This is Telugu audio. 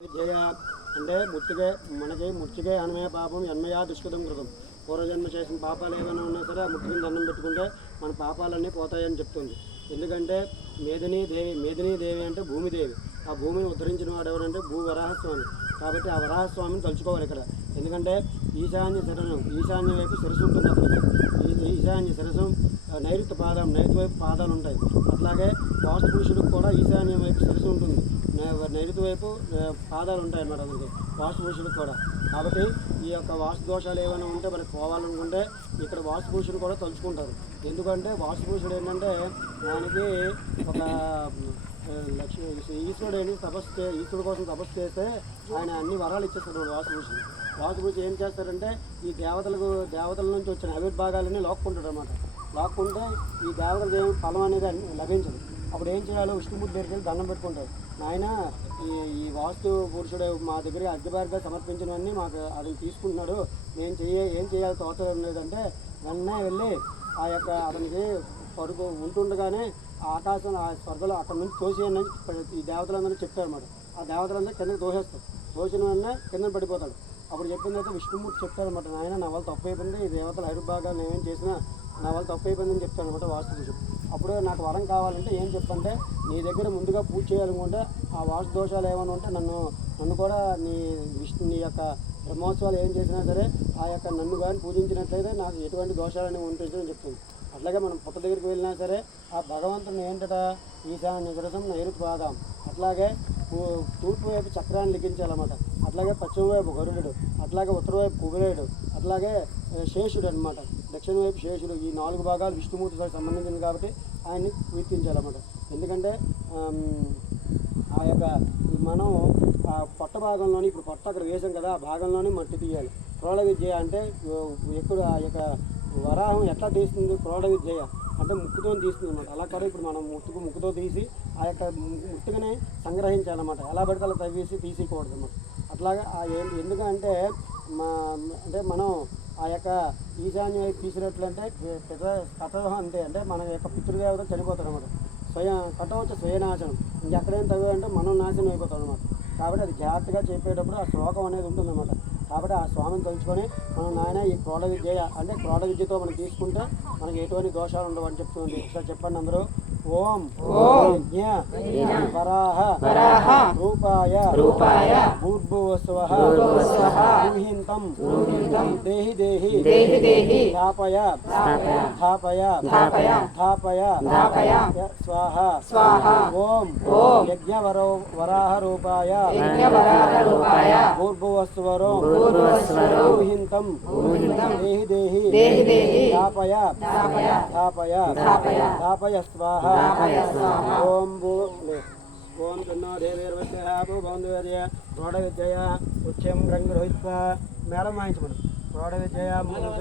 జయ అంటే ముట్టిగే మనకి ముట్టిగే అనమయ పాపం ఎన్మయా దుష్కృతం కృతం. పూర్వజన్మ చేసిన పాపాలు ఏమైనా ఉన్నా సరే ఆ ముట్టిని దండం పెట్టుకుంటే మన పాపాలన్నీ పోతాయని చెప్తుంది. ఎందుకంటే మేదినీ దేవి మేదినీ దేవి అంటే భూమిదేవి ఆ భూమిని ఉద్ధరించిన వాడు ఎవరంటే భూ వరాహస్వామి. కాబట్టి ఆ వరాహస్వామిని తలుచుకోవాలి ఇక్కడ. ఎందుకంటే ఈశాన్య శరణం ఈశాన్య వైపు శిరస్సు ఉంటుంది ఈశాన్య శిరసం నైరుతి పాదం నైరుతి వైపు పాదాలు ఉంటాయి. అట్లాగే వాస్తు పురుషుడికి కూడా ఈశాన్య వైపు శిరస్సు ఉంటుంది. నైరుతి వైపు పాదాలు ఉంటాయి అన్నమాట అతనికి వాస్తు పురుషుడికి కూడా. కాబట్టి ఈ యొక్క వాస్తు దోషాలు ఏమైనా ఉంటే మనకి పోవాలనుకుంటే ఇక్కడ వాస్తు పురుషుడు కూడా తలుచుకుంటారు. ఎందుకంటే వాస్తు పురుషుడు ఏంటంటే దానికి ఒక లక్ష్మి ఈశ్వరుడు ఏంటి తపస్సు ఈశ్వరుడు కోసం తపస్సు చేస్తే ఆయన అన్ని వరాలు ఇచ్చేస్తాడు వాడు వాస్తు పురుషుడు. వాస్తు ఏం చేస్తారంటే ఈ దేవతలకు దేవతల నుంచి వచ్చిన ఆవిర్భాగాలన్నీ లాక్కుంటాడు అనమాట లాక్కుంటే ఈ దేవతలకు ఏం ఫలం అనేది లభించదు. అప్పుడు ఏం చేయాలో విష్ణుమూర్తి దగ్గరికి వెళ్ళి దండం పెట్టుకుంటారు నాయన ఈ ఈ వాస్తు పురుషుడు మా దగ్గర అగ్గిబారిగా సమర్పించినవన్నీ మాకు అతను తీసుకుంటున్నాడు. నేను చెయ్య ఏం చేయాలో తోచడం లేదంటే వెంటనే వెళ్ళి ఆ యొక్క అతనికి పరుగు ఉంటుండగానే ఆకాశం ఆ స్వర్గలో అక్కడ నుంచి తోసేయని ఈ దేవతలందరూ చెప్పారన్నమాట ఆ దేవతలందరూ కిందకి తోసేస్తారు. తోసిన వెంటనే కింద పడిపోతాడు. అప్పుడు చెప్పిందైతే విష్ణుమూర్తి చెప్తాడనమాట నాయన నా వల్ల తప్పు అయిపోయింది ఈ దేవతల హరిభాగాలు నేనేం చేసినా నా వల్ల తప్పు అయిపోయిందని చెప్తాడనమాట వాస్తు అప్పుడు నాకు వరం కావాలంటే ఏం చెప్పంటే నీ దగ్గర ముందుగా పూజ చేయాలనుకుంటే ఆ వాస్తు దోషాలు ఏమైనా ఉంటే నన్ను నన్ను కూడా నీ విష్ణు నీ యొక్క బ్రహ్మోత్సవాలు ఏం చేసినా సరే ఆ యొక్క నన్ను కానీ పూజించినట్లయితే నాకు ఎటువంటి దోషాలని ఉంటుందని చెప్తుంది. అట్లాగే మనం పుట్ట దగ్గరికి వెళ్ళినా సరే ఆ భగవంతుని ఏంటట? ఈశాన్య శిరసం నైరుతి బాధం అట్లాగే తూర్పు వైపు చక్రాన్ని లిఖించాలన్నమాట. అట్లాగే పశ్చిమ వైపు గరుడు అట్లాగే ఉత్తర వైపు కుబేరుడు అట్లాగే శేషుడు అనమాట దక్షిణ వైపు శేషుడు ఈ నాలుగు భాగాలు విష్ణుమూర్తికి సంబంధించింది కాబట్టి ఆయన్ని కీర్తించాలన్నమాట. ఎందుకంటే ఆ యొక్క మనం ఆ పొట్ట భాగంలోని ఇప్పుడు పొట్ట అక్కడ వేసాం కదా ఆ భాగంలోనే మట్టి తీయాలి. క్రోడ విద్య అంటే ఎక్కువ ఆ యొక్క వరాహం ఎట్లా తీస్తుంది? క్రోడ విద్య అంటే ముక్కుతో తీస్తుంది అనమాట అలా కాదు ఇప్పుడు మనం ముక్కు ముక్కుతో తీసి ఆ యొక్క ము- సంగ్రహించాలన్నమాట. ఎలా పడితే అలా తవ్వేసి తీసేయకూడదు అనమాట అట్లాగా ఆ ఏ- ఎందుకంటే మా అంటే మనం ఆ యొక్క ఈశాన్య వైపు తీసినట్లంటే పిత కథ అంతే. అంటే మన యొక్క పితృదేవత చనిపోతారు అనమాట స్వయం కట్టవచ్చు స్వయనాశనం. ఇంకెక్కడేం తవ్వాలంటే మనం నాశనం అయిపోతాం అనమాట కాబట్టి అది జాగ్రత్తగా చెప్పేటప్పుడు ఆ శ్లోకం అనేది ఉంటుందన్నమాట. కాబట్టి ఆ స్వామిని తలుచుకొని మనం నాయన ఈ క్రోడ విద్య అంటే క్రోడ విద్యతో మనం తీసుకుంటే మనకి ఎటువంటి దోషాలు ఉండవు అని చెప్తుంది ఒకసారి చెప్పండి అందరూ. ఓం యజ్ఞ వరాహ వరాహ రూపాయ రూపాయ భూర్భువస్వ భూర్భువస్వః గృహీంతం దేహి దేహి దేహి దేహి స్థాపయ స్థాపయ స్థాపయ స్థాపయ స్థాపయ స్థాపయ య- స్వాహ స్వాహ ఓం ఓం యజ్ఞవరో వరాహ రూపాయ యజ్ఞవరాహ రూపాయ భూర్భువస్వరో భూర్భువస్వరో ఊహింతం ఊహింతం దేహి దేహి దేహి దేహి స్థాపయ స్థాపయ స్థాపయ స్థాపయ స్థాపయ స్వాహ స్థాపయ స్వాహ ఓం భూ ఓం తన్నో దేవీర్వస్య భూభవంతు విద్య ఉచ్యం రంగురోహిత్వ మేడం వాయించమను. ప్రోఢ విద్యయ మూలం